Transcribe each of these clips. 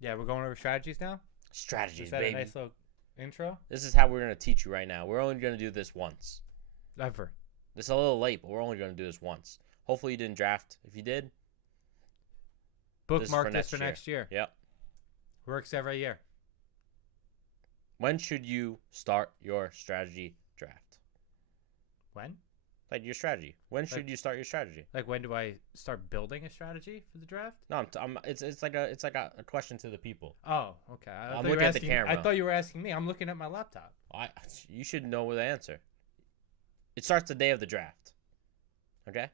Yeah, we're going over strategies now. Strategies, Is that baby. a nice little intro? This is how we're going to teach you right now. We're only going to do this once. Ever. This is a little late, but we're only going to do this once. Hopefully you didn't draft. If you did, Bookmark this for next year. Yep. Works every year. When should you start your strategy draft? When? Like your strategy. When should you start your strategy? Like when do I start building a strategy for the draft? No, it's like a question to the people. Oh, okay. I'm looking at the camera. I thought you were asking me. I'm looking at my laptop. You should know the answer. It starts the day of the draft. Okay?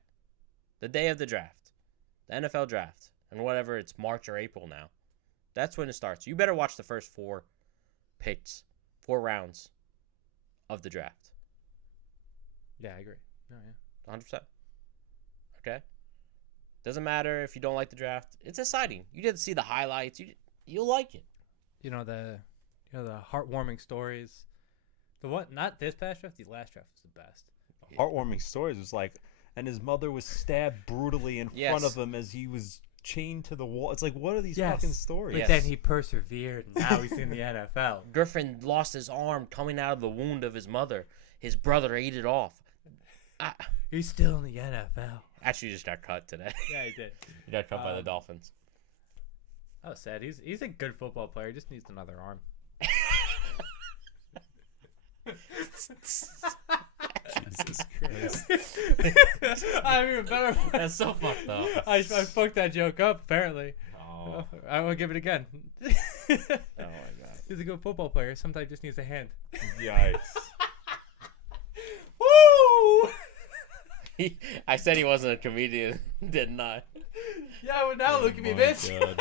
The day of the draft. The NFL draft. And whatever, it's March or April now. That's when it starts. You better watch the first 4 picks, 4 rounds of the draft. Yeah, I agree. Oh, yeah. 100%. Okay? Doesn't matter if you don't like the draft. It's exciting. You get to see the highlights. You'll like it. You know the heartwarming stories. The what? Not this past draft. The last draft was the best. Heartwarming stories was like, and his mother was stabbed brutally in front of him as he was chained to the wall. It's like, what are these fucking stories? But then he persevered, and now he's in the NFL. Griffin lost his arm coming out of the wound of his mother. His brother ate it off. He's still in the NFL. Actually, just got cut today. Yeah, he did. He got cut by the Dolphins. That was sad. He's a good football player. He just needs another arm. Jesus Christ. I'm even better. That's so fucked up. I fucked that joke up, apparently. Oh. I will give it again. Oh my god. He's a good football player. Sometimes just needs a hand. Yikes. Woo! I said he wasn't a comedian, didn't I? Yeah, well now look at me, bitch. God.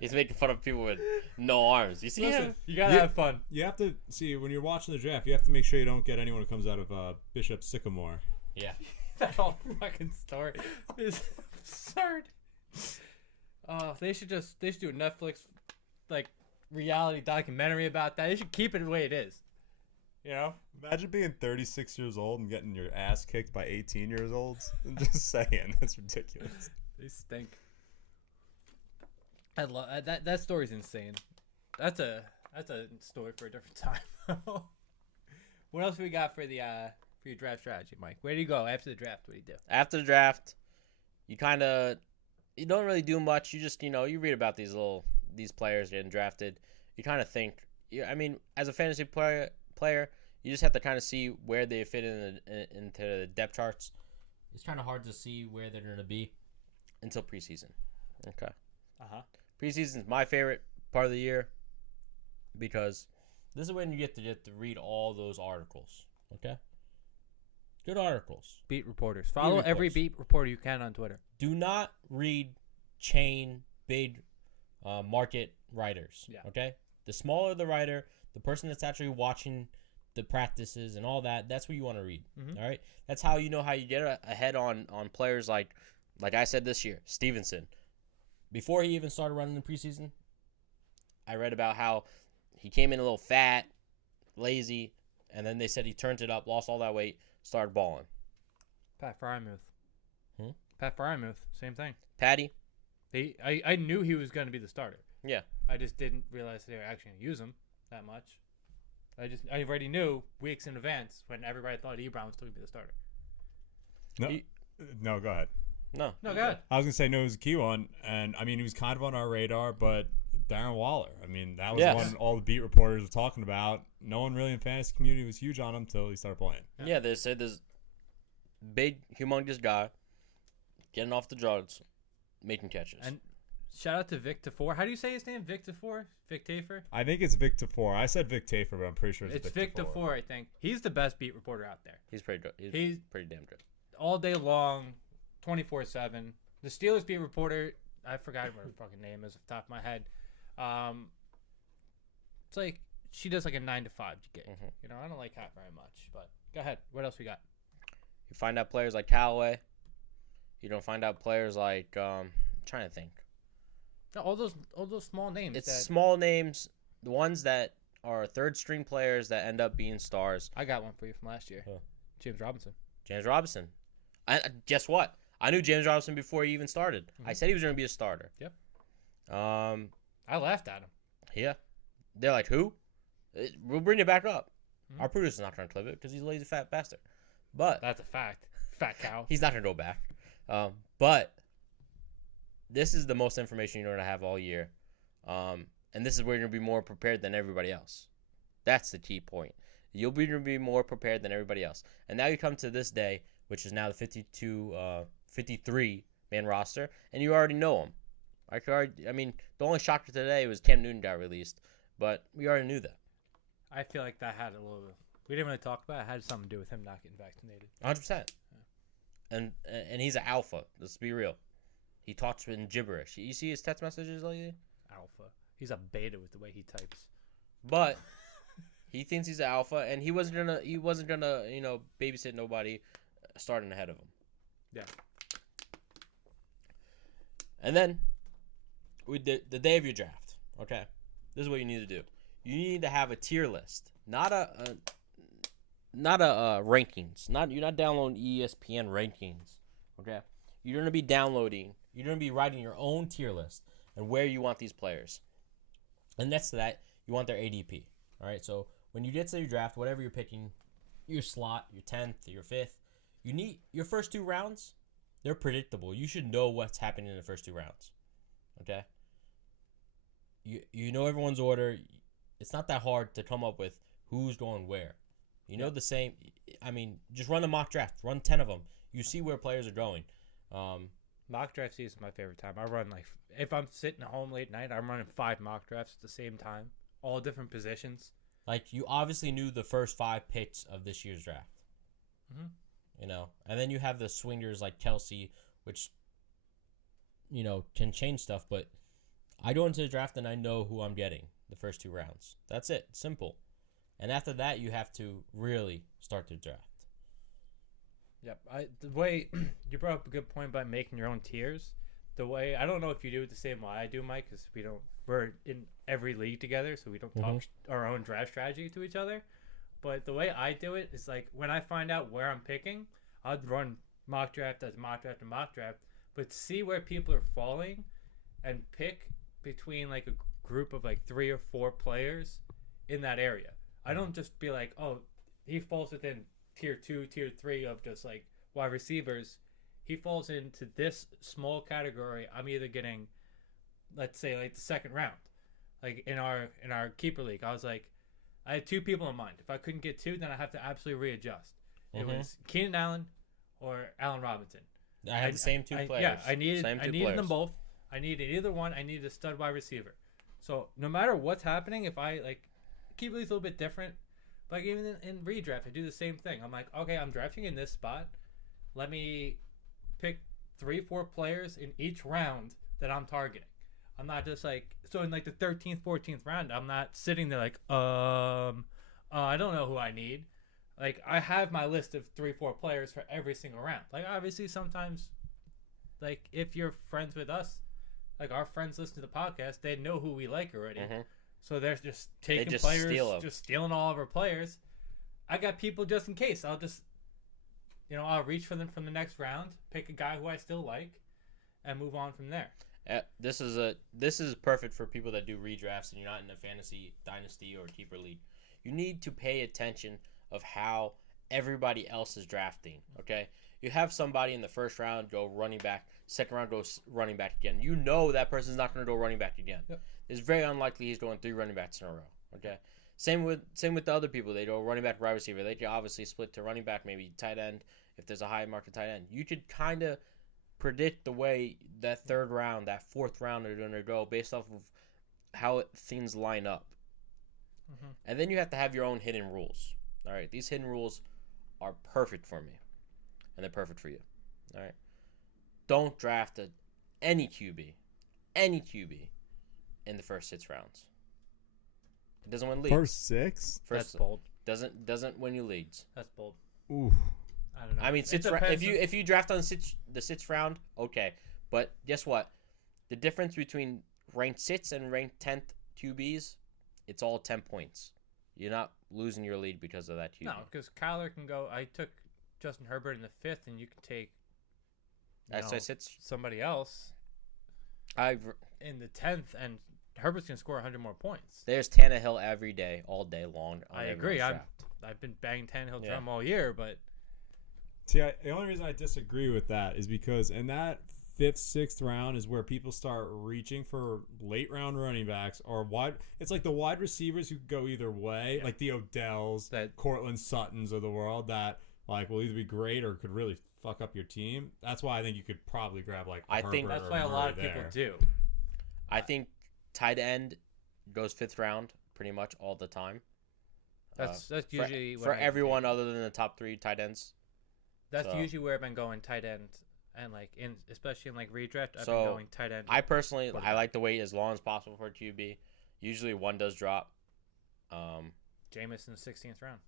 He's making fun of people with no arms. You see him? You gotta have fun. You have to see when you're watching the draft. You have to make sure you don't get anyone who comes out of Bishop Sycamore. Yeah. That whole fucking story is absurd. They should do a Netflix like reality documentary about that. They should keep it the way it is. You know? Imagine being 36 years old and getting your ass kicked by 18 years olds. I'm just saying, that's ridiculous. They stink. I love that. That story's insane. That's a story for a different time. What else we got for your draft strategy, Mike? Where do you go after the draft? What do you do? After the draft, you don't really do much. You just you read about these players getting drafted. You kind of think. I mean, as a fantasy player, you just have to kind of see where they fit into the depth charts. It's kind of hard to see where they're going to be until preseason. Okay. Preseason is my favorite part of the year because this is when you get to read all those articles. Okay. Good articles. Beat reporters. Follow every beat reporter you can on Twitter. Do not read chain big market writers. Yeah. Okay. The smaller the writer, the person that's actually watching the practices and all that, that's what you want to read. Mm-hmm. All right. That's how you know how you get ahead on players like I said this year, Stevenson. Before he even started running in preseason, I read about how he came in a little fat, lazy, and then they said he turned it up, lost all that weight, started balling. Pat Frymuth. Pat Frymuth, same thing. Patty. I knew he was going to be the starter. Yeah. I just didn't realize they were actually going to use him that much. I already knew weeks in advance when everybody thought Ebron was still going to be the starter. No, go ahead. No, go ahead. I was going to say no, it was a key one, and I mean, he was kind of on our radar, but Darren Waller, I mean, that was one all the beat reporters were talking about. No one really in the fantasy community was huge on him until he started playing. Yeah, they said this big, humongous guy getting off the drugs, making catches. And shout out to Vic Tafur. How do you say his name? Vic Tafur? Vic Tafur? I think it's Vic Tafur. I said Vic Tafur, but I'm pretty sure it's Vic Tafur, I think. He's the best beat reporter out there. He's pretty good. He's pretty damn good. All day long, 24/7. The Steelers beat reporter, I forgot what her fucking name is off the top of my head. It's like she does like a 9 to 5 gig. Mm-hmm. You know, I don't like that very much. But go ahead. What else we got? You find out players like Callaway. You don't find out players like I'm trying to think. No, all those small names. It's small names, the ones that are third string players that end up being stars. I got one for you from last year. Huh. James Robinson. James Robinson. Guess what? I knew James Robinson before he even started. Mm-hmm. I said he was going to be a starter. Yep. I laughed at him. Yeah. They're like, who? We'll bring it back up. Mm-hmm. Our producer's not trying to clip it because he's a lazy fat bastard. But That's a fact. Fat cow. he's not going to go back. But this is the most information you're going to have all year. And this is where you're going to be more prepared than everybody else. That's the key point. You'll be more prepared than everybody else. And now you come to this day, which is now the 53-man roster, and you already know them. I mean, the only shocker today was Cam Newton got released, but we already knew that. I feel like that had a little. We didn't really talk about it. It had something to do with him not getting vaccinated. 100%. And he's an alpha. Let's be real. He talks in gibberish. You see his text messages lately? Alpha. He's a beta with the way he types. But he thinks he's an alpha, and he wasn't gonna babysit nobody starting ahead of him. Yeah. And then the day of your draft. Okay, this is what you need to do. You need to have a tier list, not a rankings. You're not downloading ESPN rankings. Okay, you're gonna be downloading. You're gonna be writing your own tier list and where you want these players. And next to that, you want their ADP. All right, so when you get to your draft, whatever you're picking, your slot, your 10th, your 5th, you need your first 2 rounds. They're predictable. You should know what's happening in the first 2 rounds. Okay? You know everyone's order. It's not that hard to come up with who's going where. You know the same. I mean, just run a mock draft. Run 10 of them. You see where players are going. Mock draft season is my favorite time. I run if I'm sitting at home late night, I'm running 5 mock drafts at the same time, all different positions. Like, you obviously knew the first 5 picks of this year's draft. Mm-hmm. You know, and then you have the swingers like Kelsey, which, can change stuff. But I go into the draft and I know who I'm getting the first 2 rounds. That's it. Simple. And after that, you have to really start the draft. Yep. The way you brought up a good point about making your own tiers. The way I don't know if you do it the same way I do, Mike, because we're in every league together, so we don't talk our own draft strategy to each other. But the way I do it is like when I find out where I'm picking, I'd run mock draft as mock draft and mock draft, but see where people are falling, and pick between like a group of like 3 or 4 players in that area. I don't just be like, oh, he falls within tier 2, tier 3 of just like wide receivers. He falls into this small category. I'm either getting, let's say, like the 2nd round. Like in our keeper league, I was like, I had 2 people in mind. If I couldn't get 2, then I have to absolutely readjust. It was Keenan Allen or Allen Robinson. I had the same 2 players. Yeah, I needed them both. I needed either one. I needed a stud wide receiver. So no matter what's happening, if I keep leagues a little bit different, like even in redraft, I do the same thing. I'm like, okay, I'm drafting in this spot. Let me pick 3-4 players in each round that I'm targeting. I'm not just like, so in like the 13th, 14th round, I'm not sitting there like, I don't know who I need. Like, I have my list of 3-4 players for every single round. Like, obviously, sometimes, like, if you're friends with us, like our friends listen to the podcast, they know who we like already. So they're just taking players, just stealing all of our players. I got people just in case. I'll just, I'll reach for them from the next round, pick a guy who I still like, and move on from there. This is perfect for people that do redrafts and you're not in a fantasy dynasty or keeper league. You need to pay attention of how everybody else is drafting. Okay, you have somebody in the first round go running back, second round goes running back again. You know that person's not going to go running back again. Yep. It's very unlikely he's going 3 running backs in a row. Okay, same with the other people. They go running back, wide receiver. They can obviously split to running back, maybe tight end if there's a high market tight end. You could kind of predict the way that 3rd round, that 4th round are going to go based off of how things line up. And then you have to have your own hidden rules. All right, these hidden rules are perfect for me, and they're perfect for you. All right, don't draft any QB in the first 6 rounds. It doesn't win leagues. First 6? That's bold. Doesn't win you leagues. That's bold. Ooh. I don't know. I mean, if you draft on the 6th round, okay. But guess what? The difference between ranked 6th and ranked 10th QBs, it's all 10 points. You're not losing your lead because of that QB. No, because Kyler can go. I took Justin Herbert in the 5th, and you can take somebody else. In the 10th, and Herbert's gonna score 100 more points. There's Tannehill every day, all day long. I agree. I've been banging Tannehill drum all year, but see, the only reason I disagree with that is because in that 5th, 6th round is where people start reaching for late round running backs or wide. It's like the wide receivers who go either way, like the Odells, Cortland Suttons of the world that like will either be great or could really fuck up your team. That's why I think you could probably grab like. I think that's why a lot of people do. I think tight end goes 5th round pretty much all the time. That's usually for everyone other than the top 3 tight ends. That's usually where I've been going tight end. And like especially in like redraft, I've been going tight end. I personally like to wait as long as possible for a QB. Usually one does drop. Jameis in the 16th round.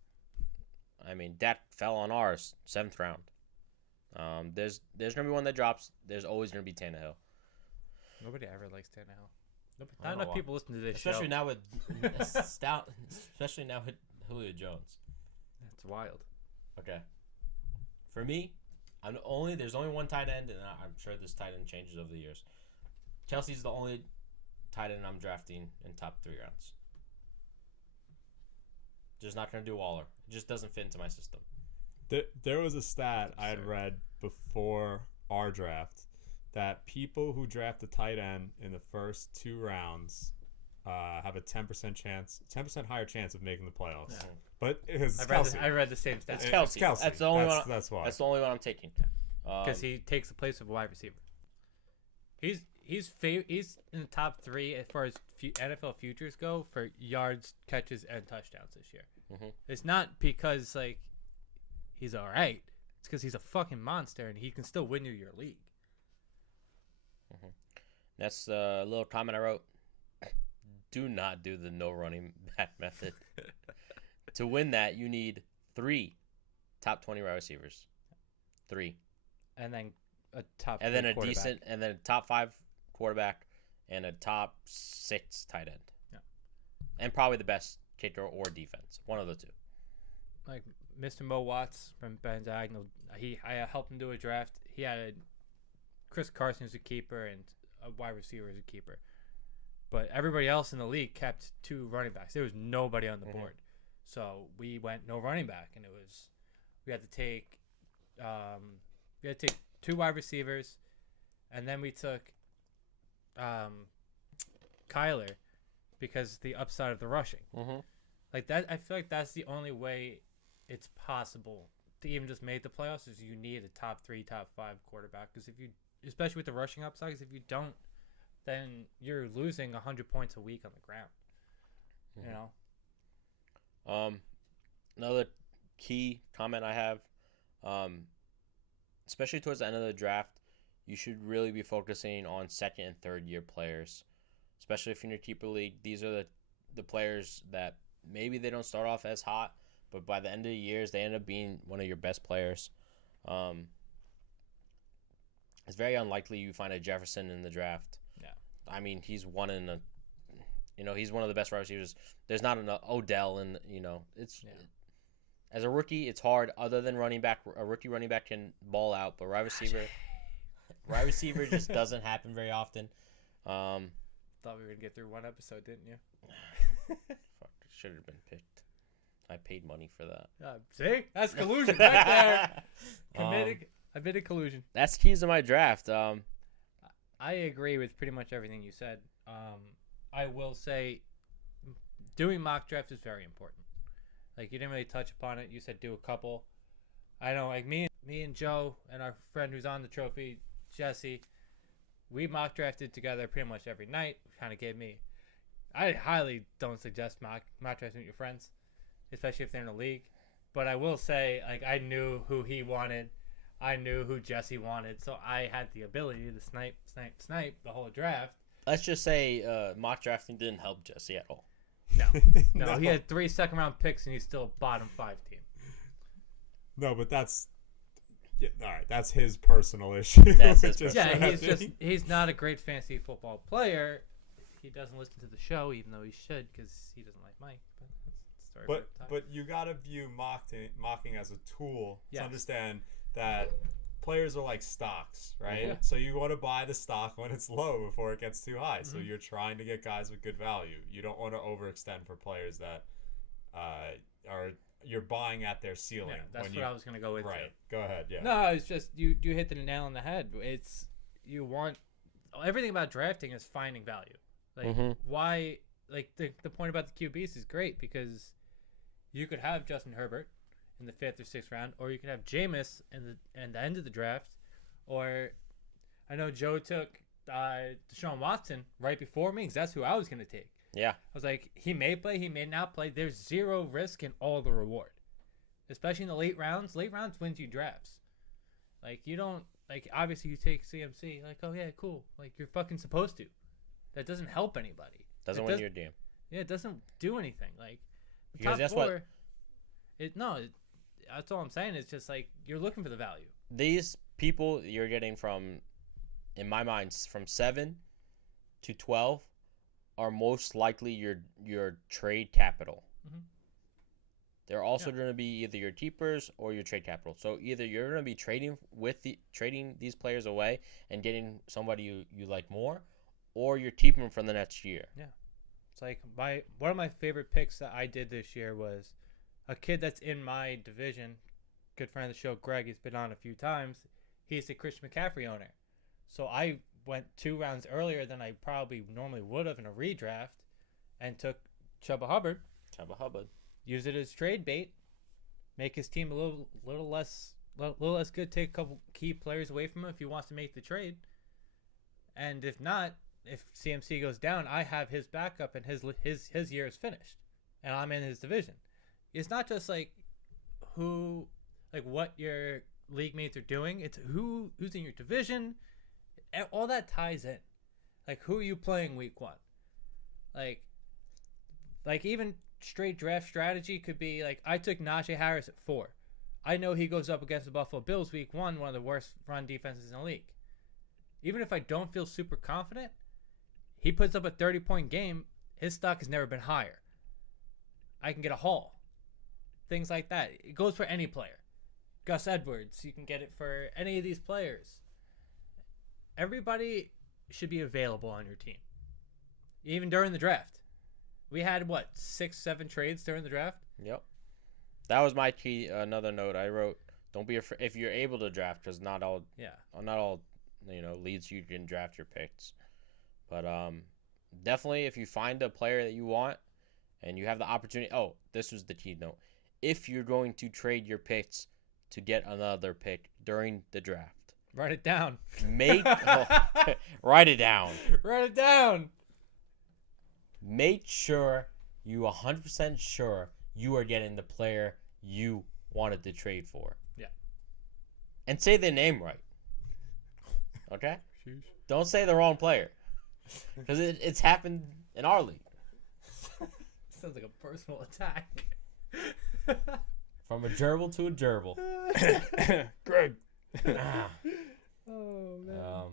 I mean that fell on ours 7th round. There's gonna be one that drops. There's always gonna be Tannehill. Nobody ever likes Tannehill. Not enough people listen to this especially show. Now with especially now with Julio Jones. That's wild. Okay. For me, there's only one tight end, and I'm sure this tight end changes over the years. Kelsey's the only tight end I'm drafting in top 3 rounds. Just not going to do Waller. It just doesn't fit into my system. There was a stat I had read before our draft that people who draft a tight end in the first 2 rounds have a 10% higher chance of making the playoffs. Yeah. But it's Kelsey. I read the same stat. It's Kelsey. That's the only one. That's why. That's the only one I'm taking. Because he takes the place of a wide receiver. He's in the top 3 as far as NFL futures go for yards, catches, and touchdowns this year. Mm-hmm. It's not because like he's all right. It's because he's a fucking monster and he can still win you your league. Mm-hmm. That's a little comment I wrote. Do not do the no running back method. To win that, you need 3 top 20 wide receivers. 3. And then a top and then a decent and then a top 5 quarterback and a top 6 tight end. Yeah. And probably the best kicker or defense. One of the 2. Like Mr. Mo Watts from Ben Diagonal, I helped him do a draft. He had Chris Carson as a keeper and a wide receiver as a keeper. But everybody else in the league kept 2 running backs. There was nobody on the board. So we went no running back, and we had to take 2 wide receivers, and then we took Kyler because the upside of the rushing. Mm-hmm. Like that, I feel like that's the only way it's possible to even just make the playoffs is you need a top 3, top 5 quarterback. Because if you, especially with the rushing upsides, if you don't, then you're losing 100 points a week on the ground. Mm-hmm. You know. Another key comment I have, especially towards the end of the draft, you should really be focusing on 2nd and 3rd year players, especially if you're in your keeper league. These are the players that maybe they don't start off as hot, but by the end of the years, they end up being one of your best players. It's very unlikely you find a Jefferson in the draft. Yeah. I mean, he's one of the best wide receivers. There's not an Odell, and as a rookie, it's hard. Other than running back, a rookie running back can ball out, but wide receiver just doesn't happen very often. Thought we were gonna get through one episode, didn't you? Fuck, should have been picked. I paid money for that. See, that's collusion right there. Committed collusion. That's keys to my draft. I agree with pretty much everything you said. I will say doing mock drafts is very important. Like, you didn't really touch upon it. You said do a couple. I know, like, me and Joe and our friend who's on the trophy, Jesse, we mock drafted together pretty much every night. Kind of gave me... I highly don't suggest mock drafting with your friends, especially if they're in a league. But I will say, like, I knew who he wanted. I knew who Jesse wanted. So I had the ability to snipe the whole draft. Let's just say mock drafting didn't help Jesse at all. No, he had 3 second-round picks, and he's still a bottom 5 team. No, but that's all right. That's his personal issue. That's his he's not a great fantasy football player. He doesn't listen to the show, even though he should, because he doesn't like Mike. But that's the story. But you gotta view mocking as a tool to understand that players are like stocks, right? Yeah. So you want to buy the stock when it's low before it gets too high. So you're trying to get guys with good value. You don't want to overextend for players that you're buying at their ceiling. Yeah, that's what I was gonna go with. Right. Go ahead. Yeah. No, it's just you hit the nail on the head. It's you want everything about drafting is finding value. Like why? Like the point about the QBs is great because you could have Justin Herbert in the 5th or 6th round, or you could have Jameis in the end of the draft, or I know Joe took Deshaun Watson right before me because that's who I was gonna take. Yeah. I was like, he may play, he may not play. There's zero risk in all the reward, especially in the late rounds. Late rounds wins you drafts. Like you don't like obviously you take CMC like oh yeah cool like you're fucking supposed to. That doesn't help anybody. Doesn't win your game. Yeah, it doesn't do anything. Like the Because top that's four, what that's all I'm saying. It's just like you're looking for the value. these people you're getting from, in my mind, from 7 to 12 are most likely your trade capital. They're also going to be either your keepers or your trade capital. So either you're going to be trading these players away and getting somebody you like more, or you're keeping them for the next year. Yeah, it's like one of my favorite picks that I did this year was a kid that's in my division. Good friend of the show, Greg. He's been on a few times. He's the Christian McCaffrey owner. So I went 2 rounds earlier than I probably normally would have in a redraft, and took Chuba Hubbard. Use it as trade bait, make his team a little less good. Take a couple key players away from him if he wants to make the trade. And if not, if CMC goes down, I have his backup, and his year is finished, and I'm in his division. It's not just like what your league mates are doing. It's who's in your division. All that ties in. Like who are you playing week 1? Like even straight draft strategy could be like I took Najee Harris at 4. I know he goes up against the Buffalo Bills week 1, one of the worst run defenses in the league. Even if I don't feel super confident, he puts up a 30-point game. His stock has never been higher. I can get a haul. Things like that. It goes for any player. Gus Edwards, you can get it for any of these players. Everybody should be available on your team. Even during the draft. We had, 6-7 trades during the draft? Yep. That was my key. Another note I wrote, don't be afraid if you're able to draft, because not all leads you can draft your picks. But definitely if you find a player that you want and you have the opportunity. Oh, this was the key note. If you're going to trade your picks to get another pick during the draft, write it down. Write it down. Write it down. Make sure you 100% sure you are getting the player you wanted to trade for. Yeah. And say their name right. Okay? Sheesh. Don't say the wrong player. Because it's happened in our league. Sounds like a personal attack. From a gerbil to a gerbil. Greg. Oh, man.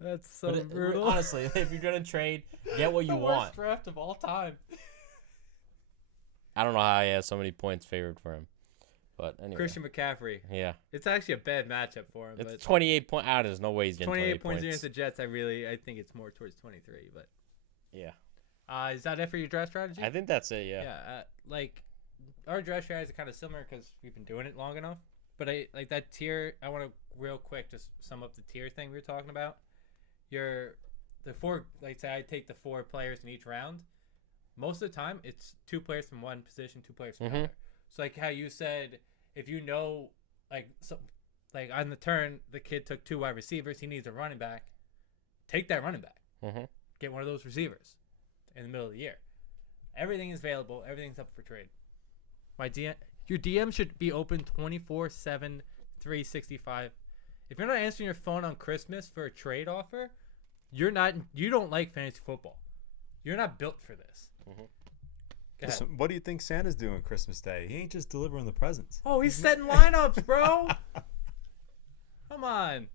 That's so but brutal. Honestly, if you're going to trade, get what you the want. worst draft of all time. I don't know how he has so many points favored for him. But anyway. Christian McCaffrey. Yeah. It's actually a bad matchup for him. It's but 28 points. There's no way he's getting 28 points points. against the Jets. I think it's more towards 23. But yeah. Is that it for your draft strategy? I think that's it, yeah. Yeah. Our draft strategies are kind of similar because we've been doing it long enough. But I like that tier. I want to real quick just sum up the tier thing we were talking about. The 4, like say I take the 4 players in each round. Most of the time, it's 2 players from one position, 2 players from another. So like how you said, if you know, like on the turn, the kid took 2 wide receivers. He needs a running back. Take that running back. Get one of those receivers in the middle of the year. Everything is available. Everything's up for trade. Your DM should be open 24/7, 365. If you're not answering your phone on Christmas for a trade offer, you don't like fantasy football. You're not built for this. Listen, what do you think Santa's doing Christmas Day? He ain't just delivering the presents. Oh, he's setting lineups, bro. Come on.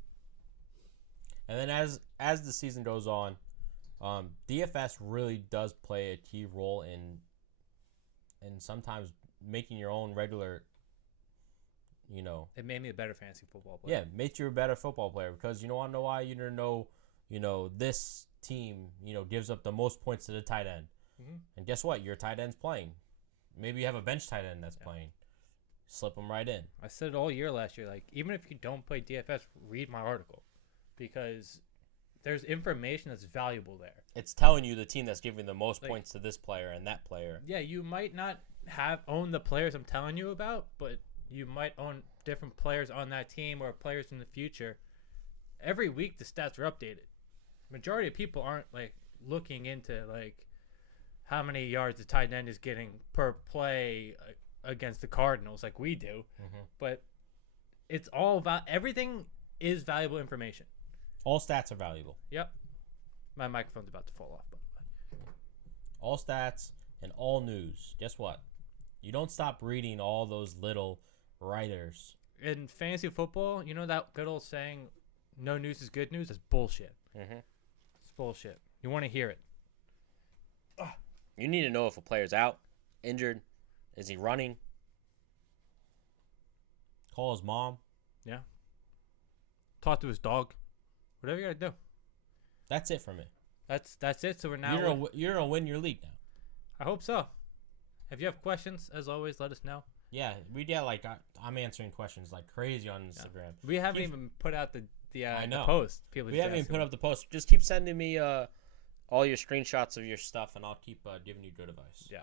And then as the season goes on, DFS really does play a key role in sometimes making your own regular, It made me a better fantasy football player. Yeah, makes you a better football player because you want to know why you know, this team, gives up the most points to the tight end. Mm-hmm. And guess what? Your tight end's playing. Maybe you have a bench tight end that's playing. Slip them right in. I said it all year last year. Like, even if you don't play DFS, read my article because there's information that's valuable there. It's telling you the team that's giving the most points to this player and that player. Yeah, you might not own the players I'm telling you about, but you might own different players on that team or players in the future. Every week the stats are updated. Majority of people aren't like looking into like how many yards the tight end is getting per play against the Cardinals like we do. Mm-hmm. But it's all about everything is valuable information. All stats are valuable. Yep. My microphone's about to fall off, by the way. All stats and all news. Guess what? You don't stop reading all those little writers. In fantasy football, you know that good old saying, no news is good news? It's bullshit. Mm-hmm. It's bullshit. You want to hear it. You need to know if a player's out, injured, is he running? Call his mom. Yeah. Talk to his dog. Whatever you got to do. That's it for me. That's it. So we're now... You're going to win your league now. I hope so. If you have questions, as always, let us know. Yeah, I'm answering questions like crazy on Instagram. Yeah. We haven't even put out the post. We haven't even put up the post. Just keep sending me all your screenshots of your stuff, and I'll keep giving you good advice. Yeah.